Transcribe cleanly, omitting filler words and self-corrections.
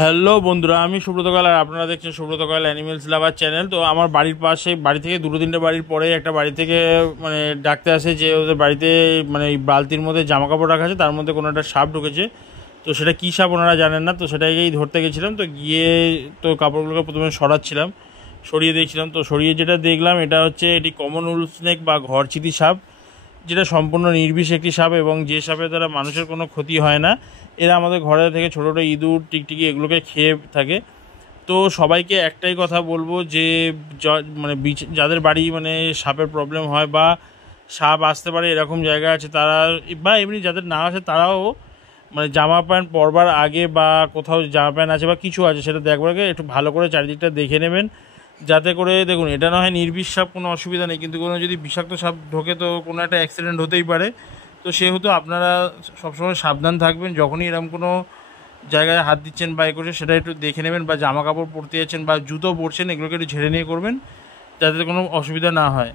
Hello বন্ধুরা, আমি সুব্রত কয়াল আর আপনারা দেখছেন Subrata Kayal animals lover channel. তো আমার বাড়ির পাশে, বাড়ি থেকে দুটো তিনটে বাড়ির পরে একটা বাড়ি থেকে ডাকতে আসে যে ওদের বাড়িতে এই বালতির মধ্যে জামা কাপড় রাখা আছে, তার মধ্যে কোনো একটা সাপ ঢুকেছে। তো সেটা কী সাপ ওনারা জানেন না, তো সেটাকেই ধরতে গেছিলাম। তো গিয়ে তো কাপড়গুলোকে প্রথমে সরিয়ে দিয়েছিলাম। তো সরিয়ে যেটা দেখলাম, এটা হচ্ছে এটি কমন উল স্নেক বা ঘরচিতি সাপ, যেটা সম্পূর্ণ নির্বিষ একটি সাপ এবং যে সাপের দ্বারা মানুষের কোনো ক্ষতি হয় না। এরা আমাদের ঘরে থেকে ছোটো ছোটো ইঁদুর, টিকটিকি এগুলোকে খেয়ে থাকে। তো সবাইকে একটাই কথা বলবো যে যাদের বাড়ি সাপের প্রবলেম হয় বা সাপ আসতে পারে এরকম জায়গা আছে, তারা বা এমনি যাদের না আছে তারাও জামা প্যান্ট পরবার আগে বা কোথাও জামা প্যান্ট আছে বা কিছু আছে সেটা দেখবার আগে একটু ভালো করে চারিদিকটা দেখে নেবেন, যাতে করে দেখুন এটা না হয় নির্বিষ সাপ, কোনো অসুবিধা নেই, কিন্তু কোনো যদি বিষাক্ত সাপ ঢোকে তো কোনো একটা অ্যাক্সিডেন্ট হতেই পারে। তো সেহেতু আপনারা সবসময় সাবধান থাকবেন, যখনই এরকম কোনো জায়গায় হাত দিচ্ছেন বা করছেন সেটা একটু দেখে নেবেন, বা জামা কাপড় পরতে যাচ্ছেন বা জুতো পরছেন এগুলোকে একটু ঝেড়ে নিয়ে করবেন, যাতে কোনো অসুবিধা না হয়।